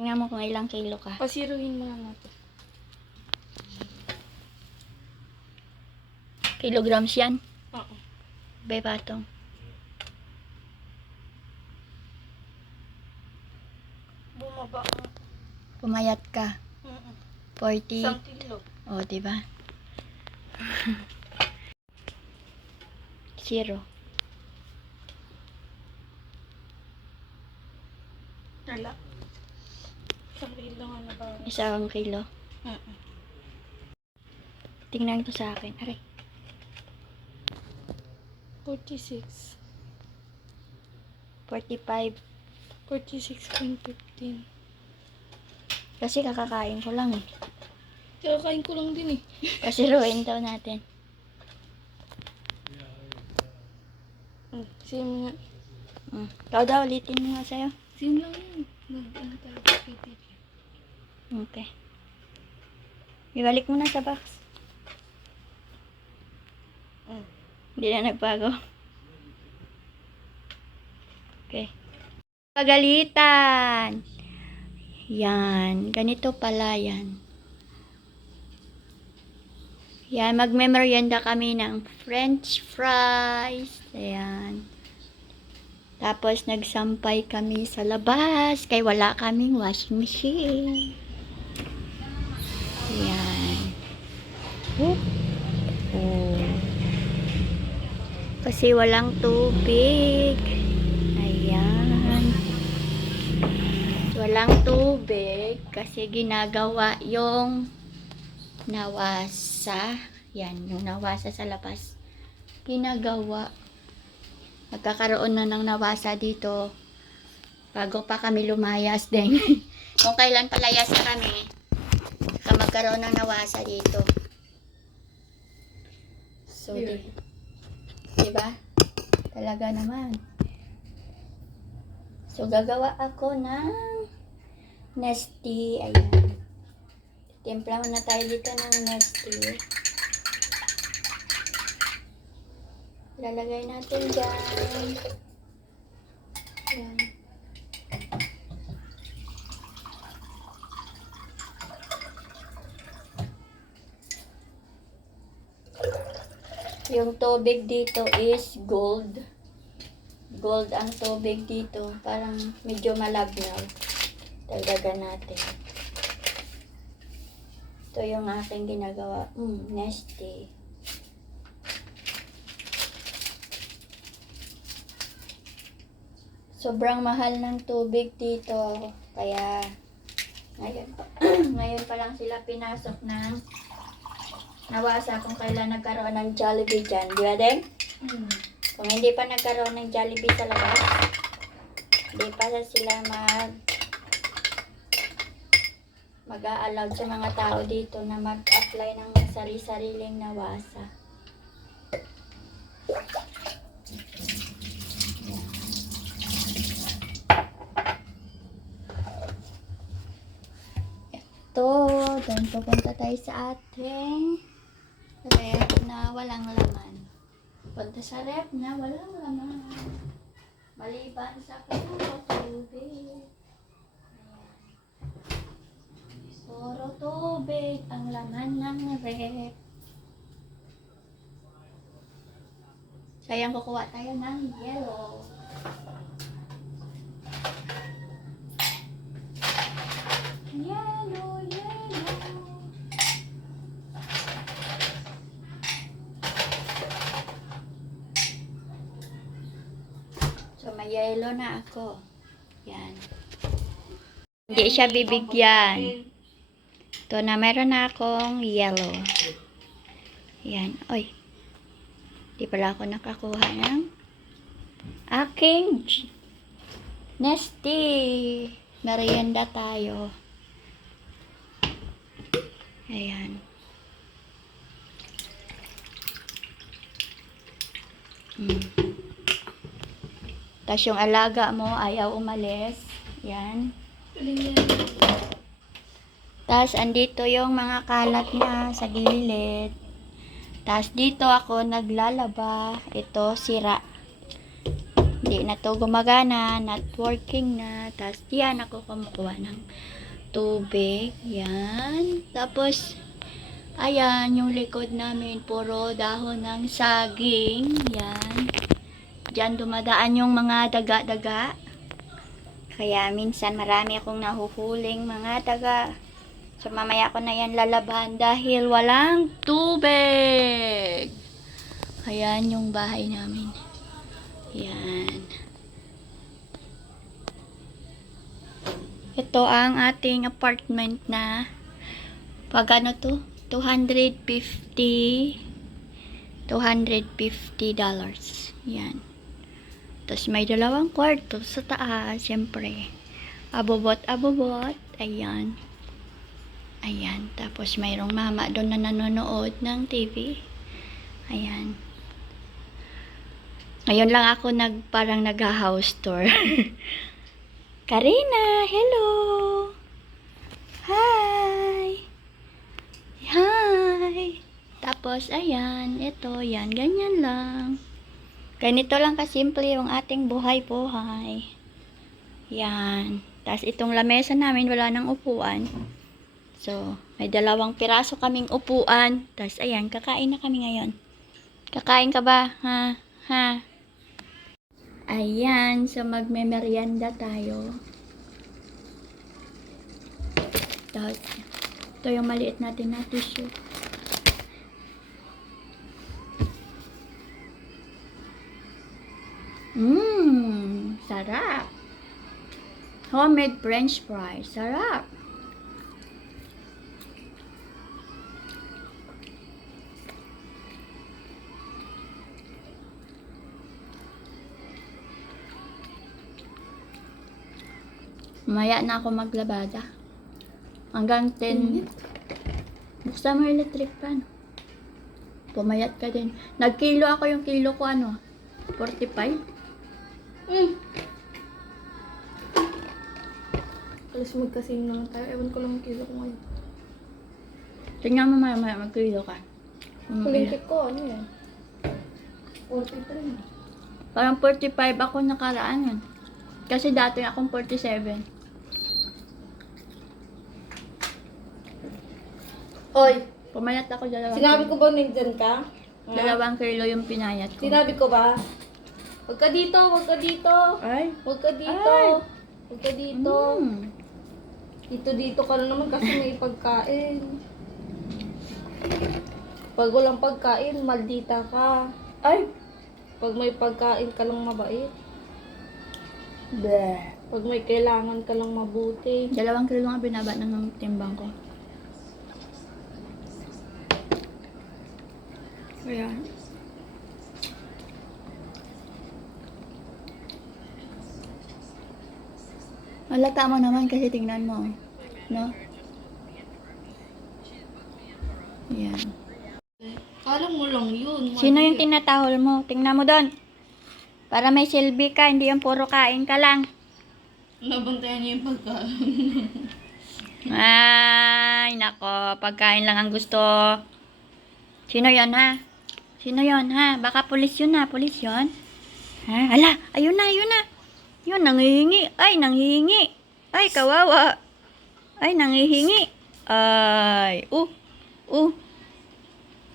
Tingnan mo kung ilang kilo ka. Pasiruhin mo na natin. Kilograms yan? Oo. Bepatong. Bumaba. Pumayat ka. 40. Isang kilo. O, diba? 0. Wala. Isang kilo nga na ba? Isang kilo. Tingnan ko sa akin. Aray. 46. 45. 46.15. Kasi kakakain ko lang eh. Kakain ko lang din eh. Kasi ruin daw natin. Same nga. Ikaw daw, ulitin mo nga sa'yo. Same lang yun. Ano tayo? Okay. Ibalik mo na sa box. Hindi na nagbago. Okay. Pagalitan. Yan. Ganito pala yan. Yan. Magmemorienda kami ng French fries. Ayan. Tapos nagsampay kami sa labas. Kaya wala kaming washing machine. Ayan. Oh. Kasi walang tubig. Ayan. Walang tubig kasi ginagawa yung nawasa. Yan, yung nawasa sa labas. Ginagawa. Magkakaroon na ng nawasa dito bago pa kami lumayas din. Kung kailan palayas na kami, saka magkaroon ng nawasa dito. So, diba? Talaga naman. So, gagawa ako ng nesty. Ayan. Timpla muna tayo dito ng nesty. Lalagay natin dyan. Ayan. Yung tubig dito is gold. Gold ang tubig dito. Parang medyo malabnaw. Dagdagan natin. Ito yung aking ginagawa. Nesty. Sobrang mahal ng tubig dito. Kaya, ngayon pa lang sila pinasok ng nawasa kung kailan nagkaroon ng Jollibee dyan. Di ba, Deng? Kung hindi pa nagkaroon ng Jollibee sa labas, hindi pa sila mag-a-allowed sa mga tao dito na mag-apply ng sari-sariling nawasa. Ito, doon pupunta tayo sa ating ref na walang laman. Punta sa ref na walang laman. Maliban sa puro tubig. Puro tubig ang laman ng ref. Sayang kukuha tayo ng yellow. Yellow, yellow. So, may yellow na ako. Yan. Hindi siya bibigyan. Ito na, meron na akong yellow. Yan. Oy. Di pala ako nakakuha ng aking nesty. Merienda tayo. Ayan. Tapos yung alaga mo ayaw umalis. Yan. Tapos andito yung mga kalat niya sa gilid. Tapos dito ako naglalaba. Ito sira. Hindi hindi na to gumagana, not working na. Tapos, yan, ako kumukuha ng tubig. Yan. Tapos, ayan, yung likod namin, puro dahon ng saging. Yan. Diyan dumadaan yung mga daga-daga. Kaya minsan marami akong nahuhuling mga daga. So, mamaya ko na yan lalaban dahil walang tubig. Ayan yung bahay namin. Yan. Ito ang ating apartment na pag ano to? $250. Yan. Tapos may dalawang kwarto sa taas, syempre. Abobot. Ayan. Ayan. Tapos mayroong mama doon na nanonood ng TV. Ayan. Ngayon lang ako parang nag-house tour. Karina, hello! Hi! Hi! Tapos, ayan, ito, yan, ganyan lang. Ganito lang kasimple yung ating buhay-buhay. Yan. Tapos, itong lamesa namin, wala nang upuan. So, may 2 piraso kaming upuan. Tapos, ayan, kakain na kami ngayon. Kakain ka ba? Ha? Ayan, so magme-merienda tayo. Tapos, ito yung maliit natin na tissue. Sarap. Homemade French fries. Sarap. Maya na ako maglabada. Hanggang 10. Buksan mo yung electric fan. Pumayat ka din. Nagkilo ako, yung kilo ko 45. Alas magkasing naman tayo. Ewan ko lang yung kilo ko ngayon. Tingnan mo maya magkilo ka. Kulingkit ko, ano yan? 40 pa rin. Parang 45 ako nakaraan yun. Kasi dati akong 47. Oy, Pumayat ako 2 sinabi kilo. ko ba nandyan ka? 2 kilo yung pinayat ko. Sinabi ko ba? Huwag ka dito, huwag ka dito. Ay. Huwag ka dito. Ay. Huwag ka dito. Dito ka na naman kasi may pagkain. Pag walang pagkain, maldita ka. Ay. Pag may pagkain ka lang mabait. Bleh. Pag may kailangan ka lang mabuti. 2 kilo nga binaba ng timbang ko. Ayan. Malata mo naman kasi tingnan mo. No? Ayan. Kala mo lang yun. Sino yung tinatahol mo? Tingnan mo doon. Para may silbi ka, hindi yung puro kain ka lang. Nabantayan niya yung pagkain. Ay, nako. Pagkain lang ang gusto. Sino yon ha? Sino yon ha? Baka pulis yun ha? Pulis yun? Ha? Ala, ayun na. Yun, nangihingi. Ay, nanghihingi. Ay, kawawa. Ay, nanghihingi. Ay,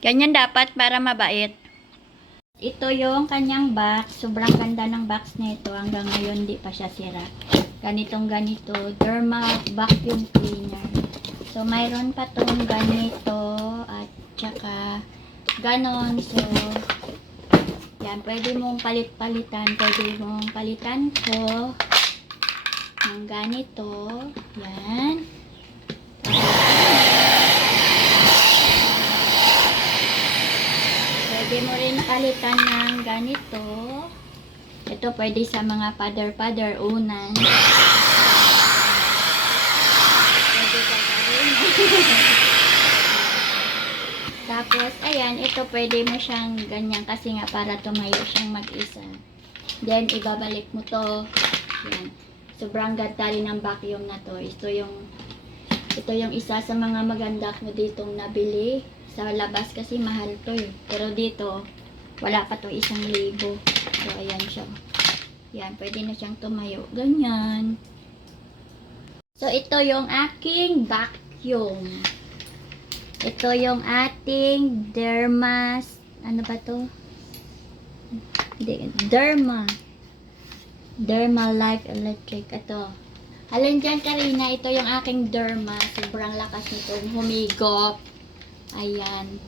Ganyan dapat para mabait. Ito yung kanyang box. Sobrang ganda ng box nito. Hanggang ngayon, di pa siya sira. Ganitong ganito. Derma vacuum cleaner. So, mayroon pa tong ganito. At saka, ganon. So, yan. Pwede mong palit-palitan. Pwede mong palitan ko ng ganito. Yan. Pwede mo rin palitan ng ganito. Ito pwede sa mga pader-pader unan. Pwede sa karina. Tapos, ayan, ito pwede mo siyang ganyan kasi nga para tumayo siyang mag-isa. Then, ibabalik mo to. Yan. Sobrang ganda rin ng vacuum na to. Ito yung isa sa mga maganda ko ditong nabili. Sa labas kasi mahal to eh. Pero dito, wala pa to 1,000. So, ayan siya. Yan, pwede na siyang tumayo. Ganyan. So, ito yung aking vacuum. Ito yung ating Dermas. Ano ba to? Hindi, Derma Life Electric. Ito. Alin dyan, Karina? Ito yung aking Derma. Sobrang lakas nito. Humigop. Ayan.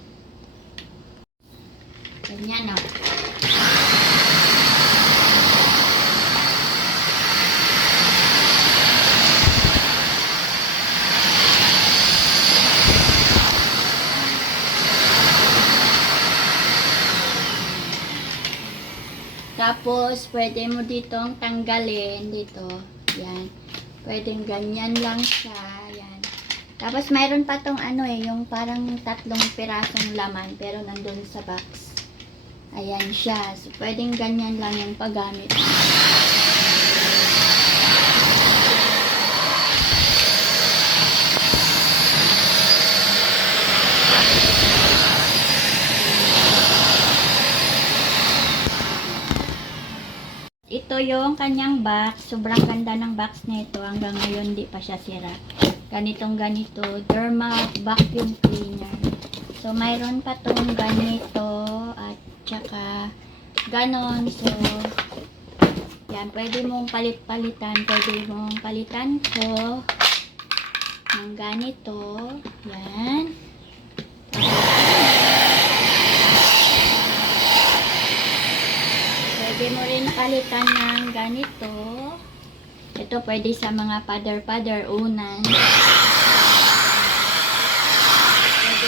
Ganyan, o. Tapos, pwede mo ditong tanggalin dito. Yan. Pwedeng ganyan lang siya. Yan. Tapos, mayroon pa tong ano yung parang 3 pirasong laman. Pero nandun sa box. Ayan siya. So, pwedeng ganyan lang yung paggamit. Ito yung kanyang box. Sobrang ganda ng box nito. Hanggang ngayon di pa siya sira. Ganitong ganito. Derma vacuum cleaner. So, mayroon pa tong ganito. At saka ganon. So, yan. Pwede mong palit-palitan. Pwede mong palitan ko ng ganito. Yan. Pwede mo rin palitan ng ganito. Ito pwede sa mga pader-pader unan. Pwede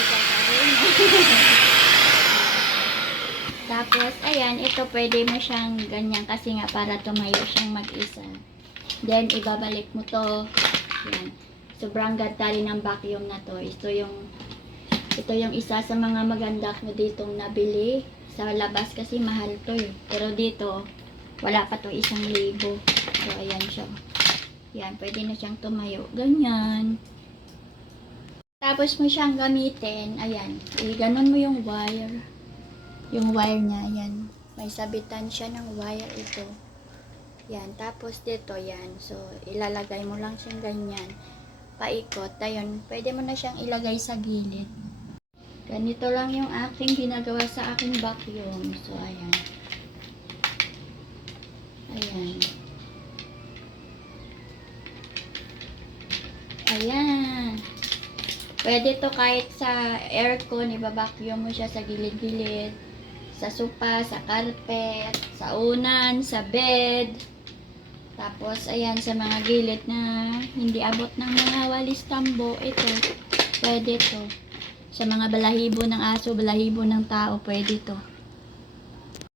sa karina. Tapos, ayan, ito pwede mo siyang ganyan kasi nga para tumayo siyang mag-isa. Then, ibabalik mo to. Yan. Sobrang ganda rin ng vacuum na to. Ito yung isa sa mga maganda ko ditong nabili. Sa labas kasi mahal to eh. Pero dito, wala pa to 1,000. So, ayan siya. Yan, pwede na siyang tumayo. Ganyan. Tapos mo siyang gamitin. Ayan. Ganon mo yung wire. Yung wire niya. Ayan. May sabitan siya ng wire ito. Yan. Tapos dito, yan. So, ilalagay mo lang siyang ganyan. Paikot. Ayun. Pwede mo na siyang ilagay sa gilid. Ganito lang yung aking ginagawa sa aking vacuum. So, ayan. Ayan. Ayan. Pwede to kahit sa aircon, iba-vacuum mo siya sa gilid-gilid, sa sopa, sa carpet, sa unan, sa bed. Tapos, ayan, sa mga gilid na hindi abot ng mga walis tambo, ito, pwede to. Sa mga balahibo ng aso, balahibo ng tao, pwede to.